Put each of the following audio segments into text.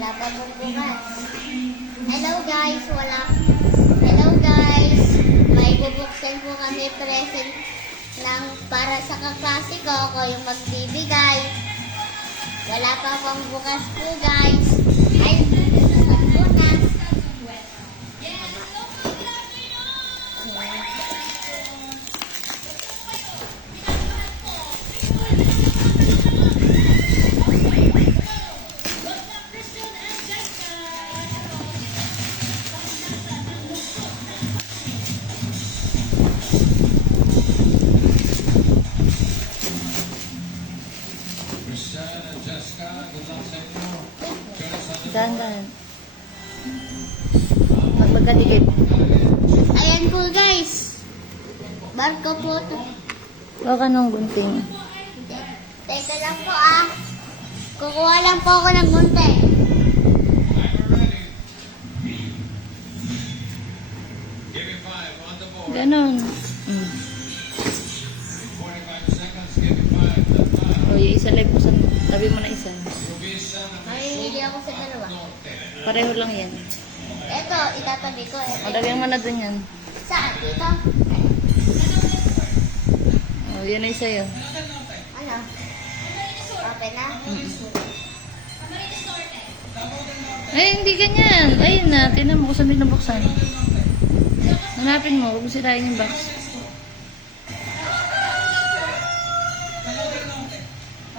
Wala pa pong bukas. Hello guys, Hello guys. May bubuksan po kami present ng para sa kaklase ko. Ako yung magbibigay. Wala pa pong bukas po guys. Ay, bukas. Dahan-dahan. Magpagkadikit. Ayan po guys. Barko po ito. Baka nung gunting. Teka lang po ah. Kukuha lang po ako ng gunting. Ganon. O, yung isa live mo sa tabi mo na isa. Mamimili ako sa dalawa. Pareho lang yan. Ito, itatabi ko. Madagyan mo na dun yan. Saan? Dito? O, yan ay sa'yo. Ano? Okay na? Ay, hindi ganyan. Ayun na. Tinan mo kung saan binubuksan. Hanapin mo. Huwag mo sirain yung box.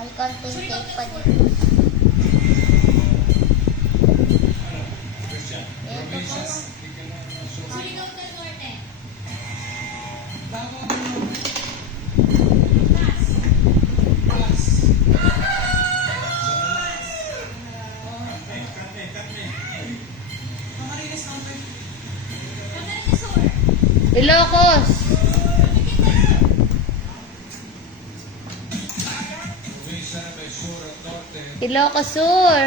May konting tape pa dito. Ito po. Ilocos! Ilocos Sur!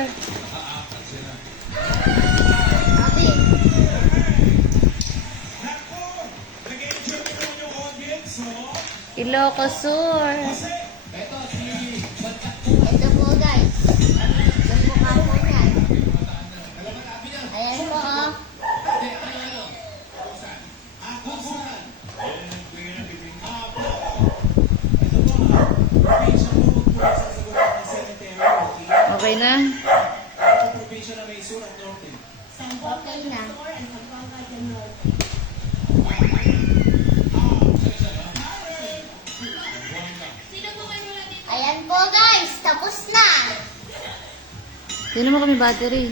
Abi. Ilocos Sur! Ito po guys. Yung mukha po yan. Ayan po oh. Okay na? Okay na. Ayan po guys. Tapos na. Hindi naman kami battery.